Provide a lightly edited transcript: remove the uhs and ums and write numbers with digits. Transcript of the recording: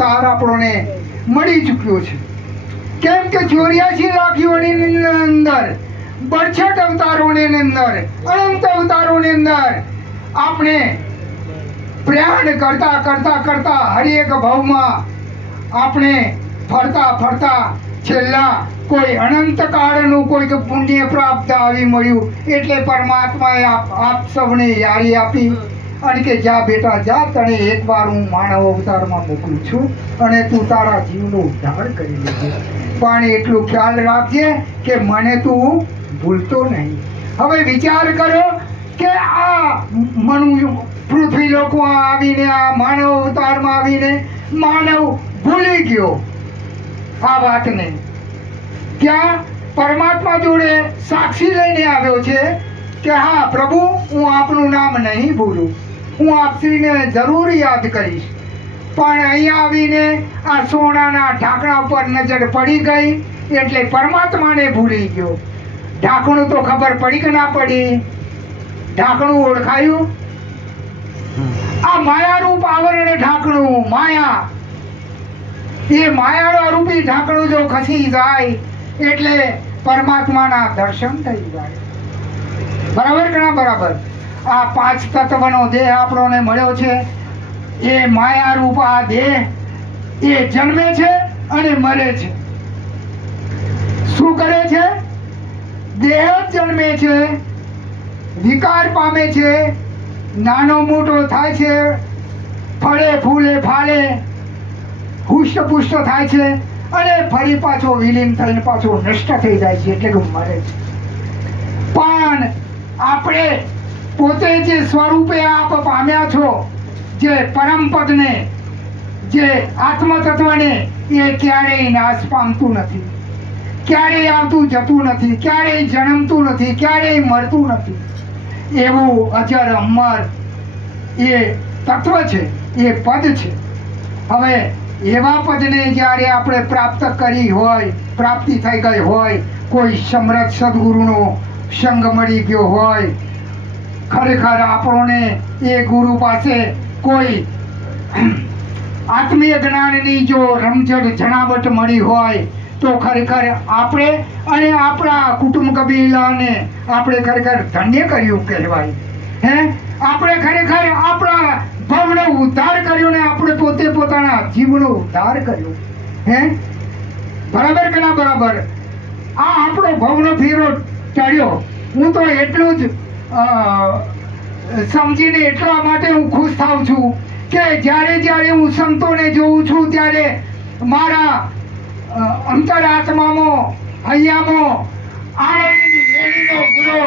તાર આપણને મળી ચૂક્યો છે. કેમ કે 84 લાખ યોનિની અંદર 62 અવતારોની અંદર અનંત અવતારોની અંદર આપણે પ્રયાણ કરતા કરતા કરતા હરેક ભાવમાં આપણે ફરતા ફરતા છેલ્લા કોઈ અનંત કાળનું કોઈક પુણ્ય પ્રાપ્ત આવી મળ્યું એટલે પરમાત્માએ આપ સૌને યારી આપી અને કે જા બેટા જા, તને એકવાર હું માનવ અવતારમાં મોકલું છું અને તું તારા જીવનો ઉદ્ધાર કરી લેજે. પણ એટલું ખ્યાલ રાખજે કે મને તું ભૂલતો નહીં. હવે વિચાર કરો કે આ મનુ પૃથ્વી લોકમાં આવીને આ માનવ અવતારમાં આવીને માનવ ભૂલી ગયો આ વાતને. ત્યાં પરમાત્મા જોડે સાક્ષી લઈને આવ્યો છે કે હા પ્રભુ, હું આપનું નામ નહીં ભૂલું, હું આપશ્રીને જરૂર યાદ કરીશ. પણ અહીંયા આવીને આ સોનાના ઢાંકણા ઉપર નજર પડી ગઈ એટલે પરમાત્માને ભૂલી ગયો. ઢાંકણું તો ખબર પડી કે ના પડી? ઢાંકણું ઓળખાયું? આ માયારૂપ આવરણ ઢાંકણું, માયા. એ માયાળા રૂપી ઢાંકણું જો ખસી જાય એટલે પરમાત્માના દર્શન થઈ જાય. બરાબર કે ના બરાબર? આ 5 તત્વનો દેહ આપણને મળ્યો છે. એ માયારૂપ આ દેહ એ જન્મે છે અને મરે છે. શું કરે છે? દેહ જ જન્મે છે, વિકાર પામે છે, નાનો મોટો થાય છે, ફળે ફૂલે ફાળે હુષ્ટપુષ્ટ થાય છે અને ફરી પાછો વિલીન થઈને પાછો નષ્ટ થઈ જાય છે એટલે કે મરે છે. પણ આપણે પોતે જે સ્વરૂપે આપ પામ્યા છો, જે પરમ પદને, જે આત્મ તત્વને, એ ક્યારેય નાશ પામતું નથી, ક્યારેય આવતું જતું નથી, ક્યારેય જન્મતું નથી, ક્યારેય મરતું નથી. એવું અજર અમર એ તત્વ છે, એ પદ છે. હવે એવા પદને જ્યારે આપણે પ્રાપ્ત કરી હોય, પ્રાપ્તિ થઈ ગઈ હોય, કોઈ સમર્થ સદગુરુનો સંગ મળી ગયો હોય, ખરેખર આપણને એ ગુરુ પાસે કોઈ આત્મીય જ્ઞાનની જો રમઝટ જણાવટ મળી હોય તો ખરેખર આપણે અને આપણા કુટુંબ કબીલાને આપણે ખરેખર ધન્ય કર્યું કહેવાય. હે, આપણે ખરેખર આપણા ભવનો ઉદ્ધાર કર્યો ને આપણે પોતે પોતાના જીવનો ઉદ્ધાર કર્યો. હે, બરાબર કે ના બરાબર? આ આપણો ભવનો ફેરો ટળ્યો. હું તો એટલું જ સમજીને એટલા માટે હું ખુશ થાઉં છું કે જ્યારે હું સંતોને જોઉં છું ત્યારે મારા અંતરાત્મામાં હૈયામાં આનંદની વેણીનો ગુરો